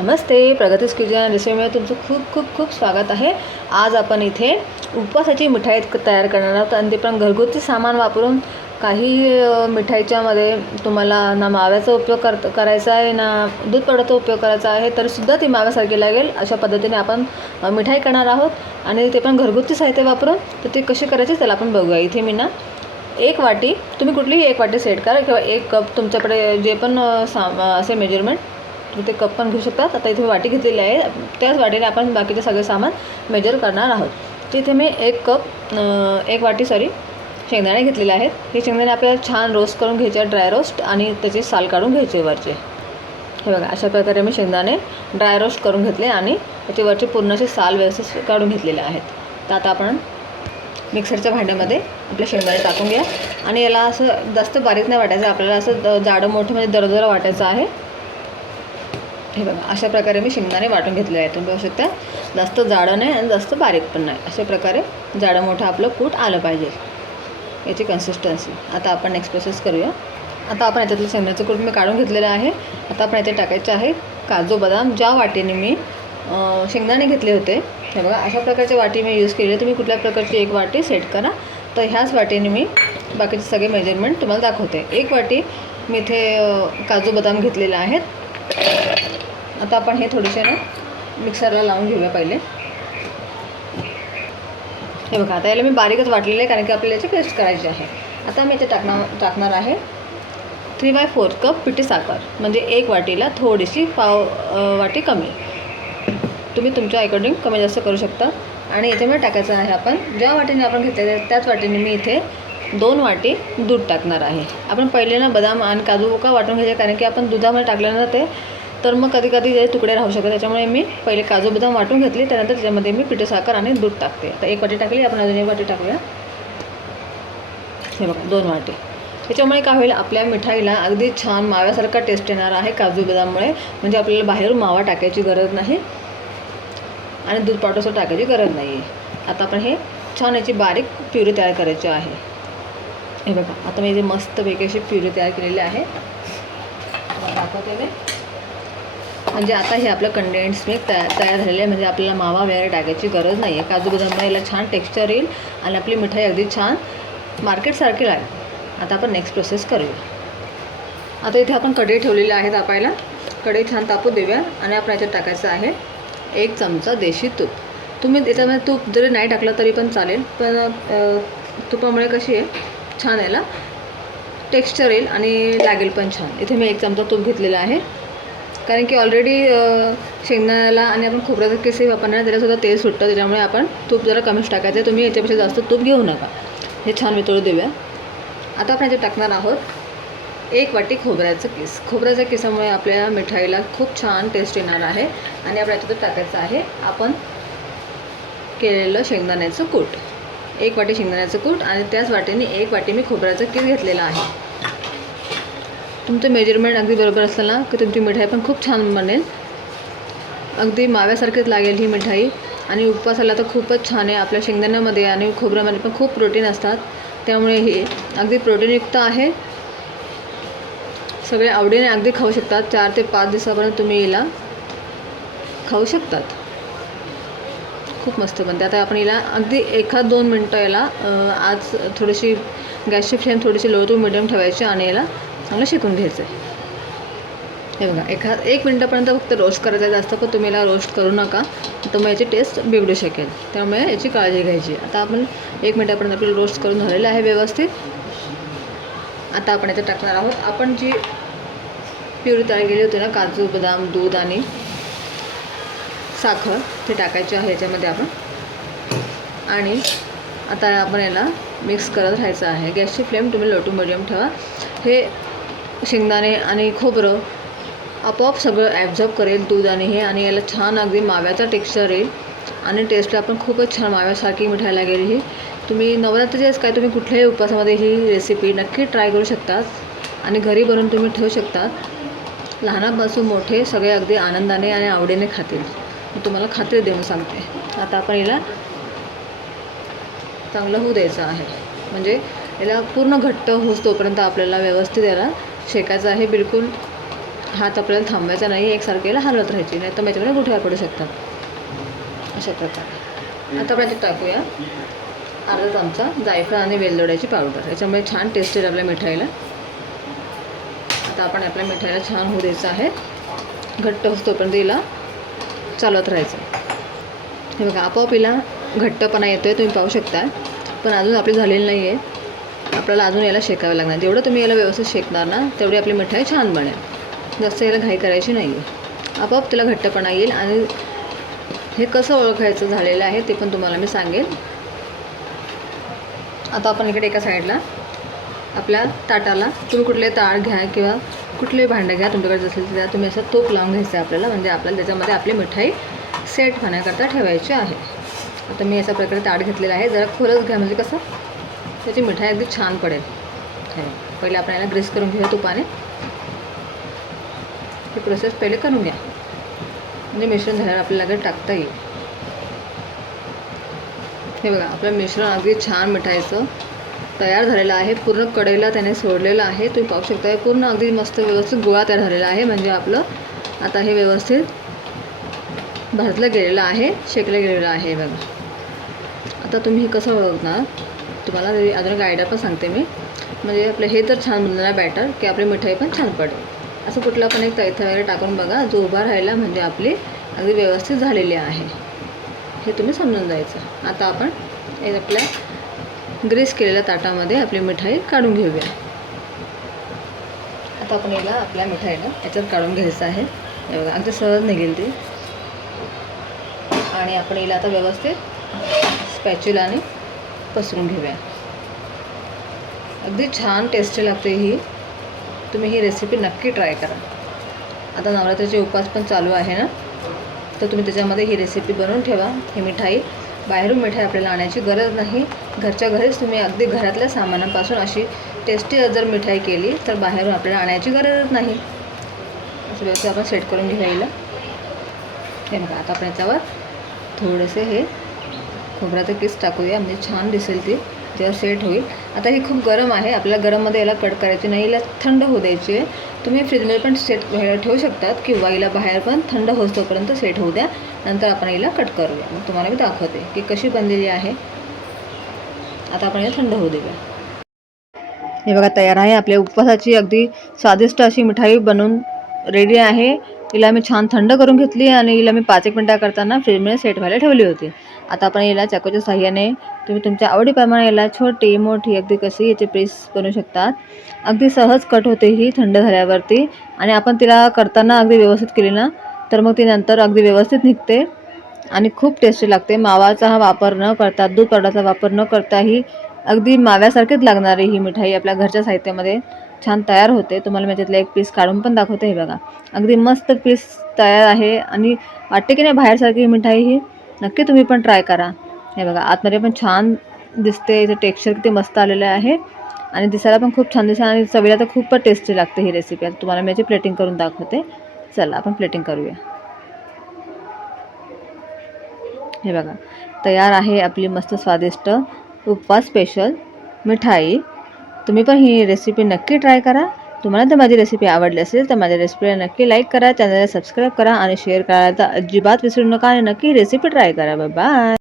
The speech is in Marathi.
नमस्ते प्रगतीस किचन रेसिपीमध्ये तुमचं खूप खूप खूप स्वागत आहे. आज आपण इथे उपवासाची मिठाई तयार करणार आहोत आणि ते पण घरगुती सामान वापरून काही मिठाईच्यामध्ये तुम्हाला ना माव्याचा उपयोग कर करायचा आहे ना दूध पावडरचा उपयोग करायचा आहे तरीसुद्धा ती माव्यासारखी लागेल अशा पद्धतीने आपण मिठाई करणार आहोत. आणि ते पण घरगुती साहित्य वापरून तर ते कसे करायचे त्याला आपण बघूया. इथे मी ना एक वाटी तुम्ही कुठलीही एक वाटी सेट करा किंवा एक कप तुमच्याकडे जे पण सा असे मेजरमेंट तुम्ही ते कप पण घेऊ शकतात. आता इथे मी वाटी घेतलेली आहे. त्याच वाटीने आपण बाकीचे सगळे सामान मेजर करणार आहोत. तिथे मी एक कप एक वाटी सॉरी शेंगदाणे घेतलेले आहेत. हे शेंगदाणे आपल्याला छान रोस्ट करून घ्यायचे ड्राय रोस्ट आणि त्याची साल काढून घ्यायचे वरचे. हे बघा अशा प्रकारे मी शेंगदाणे ड्राय रोस्ट करून घेतले आणि त्याचे वरचे असे साल व्यवस्थित काढून घेतलेले आहेत. तर आता आपण मिक्सरच्या भांड्यामध्ये आपले शेंगदाणे टाकून घ्या. आणि याला असं जास्त बारीक नाही वाटायचं. आपल्याला असं जाडं मोठं म्हणजे दरदर वाटायचं आहे. हे बघा अशा प्रकारे मी शेंगदाणे वाटून घेतले आहे. तुम्ही बघू शकता जास्त जाडं नाही आणि जास्त बारीक पण नाही. अशा प्रकारे जाडं मोठं आपलं कूट आलं पाहिजे. याची कन्सिस्टन्सी आता आपण नेक्स्ट प्रोसेस करूया. आता आपण याच्यातलं शेंगण्याचं कूट मी काढून घेतलेलं आहे. आता आपण याच्यात टाकायचं आहे काजू बदाम. ज्या वाटीने मी शेंगदाणे घेतले होते हे बघा अशा प्रकारच्या वाटी मी यूज केली. तुम्ही कुठल्या प्रकारची एक वाटी सेट करा. तर ह्याच वाटीने मी बाकीचे सगळे मेजरमेंट तुम्हाला दाखवते. एक वाटी मी इथे काजू बदाम घेतलेले आहेत. आता आपण हे थोडेसे ना मिक्सरला लावून घेऊया पहिले. हे बघा आता याला मी बारीकच वाटलेलं आहे कारण की आपल्याला याची पेस्ट करायची आहे. आता मी इथे टाकणार टाकणार आहे थ्री बाय फोर कप पिठी साखर म्हणजे एक वाटीला थोडीशी पाव वाटी कमी. तुम्ही तुमच्या अकॉर्डिंग कमी जास्त करू शकता. आणि इथे मला टाकायचं आहे आपण ज्या वाटीने आपण घेतलेले आहे, त्याच वाटीने मी इथे दोन वाटी दूध टाकणार आहे. आपण पहिले ना बदाम आणि काजू का वाटून घ्यायचे? कारण की आपण दुधामध्ये टाकल्यानंतर ते तर मग कधी कधी जे तुकडे राहू शकतात त्याच्यामुळे मी पहिले काजू बदाम वाटून घेतले त्यानंतर त्याच्यामध्ये मी पिठी साखर आणि दूध टाकते. तर एक वाटी टाकली आपण अजून एक वाटी टाकूया. हे बघा दोन वाटी. त्याच्यामुळे काय होईल आपल्या मिठाईला अगदी छान माव्यासारखा टेस्ट येणार आहे काजू बदाममुळे. म्हणजे आपल्याला बाहेरून मावा टाकायची गरज नाही आणि दूध पावडरसुद्धा टाकायची गरज नाही आहे आता आपण हे छान याची बारीक प्युरी तयार करायची आहे. हे बघा आता मी जे मस्तपैकी अशी प्युरी तयार केलेली आहे. दाखवते मी. म्हणजे आता हे आपलं कंडेन्स मिल्क तयार तयार झालेलं आहे. म्हणजे आपल्याला मावा वगैरे टाकायची गरज नाही आहे. काजू बदाममुळे याला छान टेक्स्चर येईल आणि आपली मिठाई अगदी छान मार्केटसारखी लागेल. आता आपण नेक्स्ट प्रोसेस करूया. आता इथे आपण कढई ठेवलेली आहे तापायला. कढई छान तापू देऊया आणि आपण याच्यात टाकायचं आहे एक चमचा देशी तूप. तुम्ही त्याच्यामध्ये तूप जरी नाही टाकलं तरी पण चालेल पण तुपामुळे कशी आहे? छान याला टेक्स्चर येईल आणि लागेल पण छान. इथे मी एक चमचा तूप घेतलेला आहे. कारण की ऑलरेडी शेंगदाण्याला आणि आपण खोबऱ्याचं केसही वापरणार त्यालासुद्धा तेल सुटतं त्याच्यामुळे आपण तूप जरा कमीच टाकायचं आहे. तुम्ही याच्यापेक्षा जास्त तूप घेऊ नका. हे छान वितळू देऊया. आता आपण याच्यात टाकणार आहोत एक वाटी खोबऱ्याचं किस. खोबऱ्याच्या किसामुळे आपल्या मिठाईला खूप छान टेस्ट येणार आहे आणि आपण याच्यात टाकायचं आहे आपण केलेलं शेंगदाण्याचं कूट. एक वाटी शेंगदाण्याचं कूट आणि त्याच वाटीने एक वाटी मी खोबऱ्याचं किस घेतलेला आहे. तुमचं मेजरमेंट अगदी बरोबर असेल ना की तुमची मिठाई पण खूप छान बनेल. अगदी माव्यासारखीच लागेल ही मिठाई. आणि उपवासाला तर खूपच छान आहे आपल्या शेंगदाण्यामध्ये आणि खोबऱ्यामध्ये पण खूप प्रोटीन असतात. त्यामुळे हे अगदी प्रोटीनयुक्त आहे. सगळे आवडीने अगदी खाऊ शकतात. चार ते पाच दिवसापर्यंत तुम्ही याला खाऊ शकतात. खूप मस्त बनते. आता आपण याला अगदी एखाद दोन मिनटं याला आज थोडीशी गॅसची फ्लेम थोडीशी लो टू मिडियम ठेवायची आणि याला चांगलं शिकून घ्यायचं आहे हे बघा एखा एक मिनटापर्यंत फक्त रोस्ट करायचं आहे. जास्त पण तुम्ही याला रोस्ट करू नका. तर मग याची टेस्ट बिघडू शकेल. त्यामुळे याची काळजी घ्यायची. आता आपण एक मिनटापर्यंत आपलं रोस्ट करून झालेलं आहे व्यवस्थित. आता आपण याचं टाकणार आहोत. आपण जी प्युरी तयार केली होती ना काजू बदाम दूध आणि साखर ते टाकायचे आहे याच्यामध्ये आपण. आणि आता आपण याला मिक्स करत राहायचं आहे. गॅसची फ्लेम तुम्ही लो टू मिडियम ठेवा. हे शेंगदाणे आणि खोबरं आपोआप सगळं ॲब्झॉर्ब करेल दूध आणि हे आणि याला छान अगदी माव्याचा टेक्स्चर येईल. आणि टेस्टला पण खूपच छान माव्यासारखी मिठाई लागेल ही. तुम्ही नवरात्रीचेच काय तुम्ही कुठल्याही उपवासामध्ये ही रेसिपी नक्की ट्राय करू शकतात. आणि घरी बनवून तुम्ही ठेवू शकतात. लहानापासून मोठे सगळे अगदी आनंदाने आणि आवडीने खातील. मी तुम्हाला खात्री देऊन सांगते. आता आपण याला चांगलं होऊ द्यायचं आहे. म्हणजे याला पूर्ण घट्ट होस तोपर्यंत आपल्याला व्यवस्थित याला शेकायचं आहे बिलकुल हात आपल्याला थांबवायचा नाही एकसारखेला हलवत राहायची नाही तर माझ्याकडे गुठळ्या पडू शकतात. अशा प्रकारे. आता आपण टाकूया. अर्धा चमचा जायफळ आणि वेलदोड्याची पावडर. याच्यामुळे छान टेस्ट येईल आपल्या मिठाईला. आता आपण आपल्या मिठाईला छान होऊ द्यायचं आहे. घट्ट तोपर्यंत हिला चालवत राहायचं. हे बघा आपोआप हिला घट्टपणा येतो आहे तुम्ही पाहू शकता पण अजून आपली झालेली नाही आहे आपल्याला अजून याला शेकावं लागणार. जेवढं तुम्ही याला व्यवस्थित शेकणार ना तेवढी आपली मिठाई छान बनेल. जास्त याला घाई करायची नाही आहे आपोआप तिला घट्टपणा येईल आणि हे कसं ओळखायचं झालेलं आहे ते पण तुम्हाला मी सांगेन. आता आपण इकडे एका साईडला आपल्या ताटाला तुम्ही कुठले ताट घ्या किंवा कुठले भांडं घ्या तुमच्याकडे जसेल त्या तुम्ही असं तूप लावून घ्यायचं आहे आपल्याला म्हणजे आपल्याला त्याच्यामध्ये आपली मिठाई सेट होण्याकरता ठेवायची आहे. आता मी अशा प्रकारे ताट घेतलेलं आहे. जरा खोलच घ्या म्हणजे कसं त्याची मिठाई अगदी छान पडेल. पहिले आपण याला ग्रेस करून घेऊया तुपाने. ही प्रोसेस पहिले करून घ्या. म्हणजे मिश्रण झाल्यावर आपल्याला लगेच टाकता येईल. हे बघा आपलं मिश्रण अगदी छान मिठाईचं तयार झालेलं आहे. पूर्ण कढईला त्याने सोडलेलं आहे. तुम्ही पाहू शकता हे पूर्ण अगदी मस्त व्यवस्थित गोळा तयार झालेला आहे. म्हणजे आपलं आता हे व्यवस्थित भाजलं गेलेलं आहे शेकलं गेलेलं आहे बघा. आता तुम्ही कसं ओळखणार तुम्हाला तरी अजून एक आयडिया पण सांगते मी. म्हणजे आपलं हे तर छान बनलेलं बॅटर की आपली मिठाई पण छान पडेल. असं कुठला पण एक तैथा वगैरे टाकून बघा जो उभा राहिला म्हणजे आपली अगदी व्यवस्थित झालेली आहे. हे तुम्ही समजून जायचं. आता आपण एक आपल्या ग्रीस केलेल्या ताटामध्ये आपली मिठाई काढून घेऊया. आता आपण याला आपल्या मिठाईला याच्यात काढून घ्यायचं आहे. हे बघा अगदी सहज निघेल ती. आणि आपण याला आता व्यवस्थित स्पॅच्युलाने पसरून घेऊया. अगदी छान टेस्टी लागते ही. तुम्ही ही रेसिपी नक्की ट्राय करा. आता नवरात्रीचे उपवास पण चालू आहे ना? तर तुम्ही त्याच्यामध्ये ही रेसिपी बनवून ठेवा. ही मिठाई. बाहेरून मिठाई आपल्याला आणायची गरज नाही. घरच्या घरीच तुम्ही अगदी घरातल्या सामानापासून अशी टेस्टी जर मिठाई केली तर बाहेरून आपल्याला आणायची गरजच नाही. असं व्यवस्थित आपण सेट करून घेऊया हे बघा आता आपण याच्यावर थोडेसे हे खोबऱ्याचं किस टाकूया. म्हणजे छान दिसेल ती. जेव्हा सेट होईल. आता ही खूप गरम आहे. आपल्याला गरममध्ये याला कट करायची नाही. हिला थंड होऊ द्यायची. आहे तुम्ही फ्रीजमध्ये पण सेट व्हायला ठेवू शकतात किंवा हिला बाहेर पण थंड होतोपर्यंत सेट होऊ द्या. नंतर आपण हिला कट करूया. मग तुम्हाला मी दाखवते की कशी बनलेली आहे. आता आपण हिला थंड होऊ देऊया. हे बघा तयार आहे. आपल्या उपवासाची अगदी स्वादिष्ट अशी मिठाई बनवून रेडी आहे. हिला मी छान थंड करून घेतली आणि हिला मी पाच एक मिनटं करताना फ्रीजमध्ये सेट व्हायला ठेवली होती. आता आपण याला चाकूच्या साह्याने तुम्ही तुमच्या आवडीप्रमाणे याला छोटी मोठी अगदी कशी याचे पीस करू शकतात. अगदी सहज कट होते ही थंड झाल्यावरती आणि आपण तिला करताना अगदी व्यवस्थित केली ना तर मग ती नंतर अगदी व्यवस्थित निघते आणि खूप टेस्टी लागते. मावाचा हा वापर न करता दूध पावडरचा वापर न करता ही अगदी माव्यासारखीच लागणारी ही मिठाई आपल्या घरच्या साहित्यामध्ये छान तयार होते. तुम्हाला मी त्यातला एक पीस काढून पण दाखवते हे बघा. अगदी मस्त पीस तयार आहे आणि वाटते की नाही बाहेरसारखी ही मिठाई ही नक्की तुम्ही पण ट्राय करा. हे बघा आतमध्ये पण छान दिसते याचं टेक्स्चर किती मस्त आलेलं आहे. आणि दिसायला पण खूप छान दिसते आणि चवीला तर खूप टेस्टी लागते ही रेसिपी आता तुम्हाला मी याची प्लेटिंग करून दाखवते. चला आपण प्लेटिंग करूया. हे बघा तयार आहे आपली मस्त स्वादिष्ट उपवास स्पेशल मिठाई. तुम्ही पण ही रेसिपी नक्की ट्राय करा. तुम्हाला तर माझी रेसिपी आवडली असेल तर माझ्या रेसिपीला नक्की लाईक करा चॅनलला सबस्क्राईब करा आणि शेअर करायला तर अजिबात विसरू नका आणि नक्की रेसिपी ट्राय करा. बाय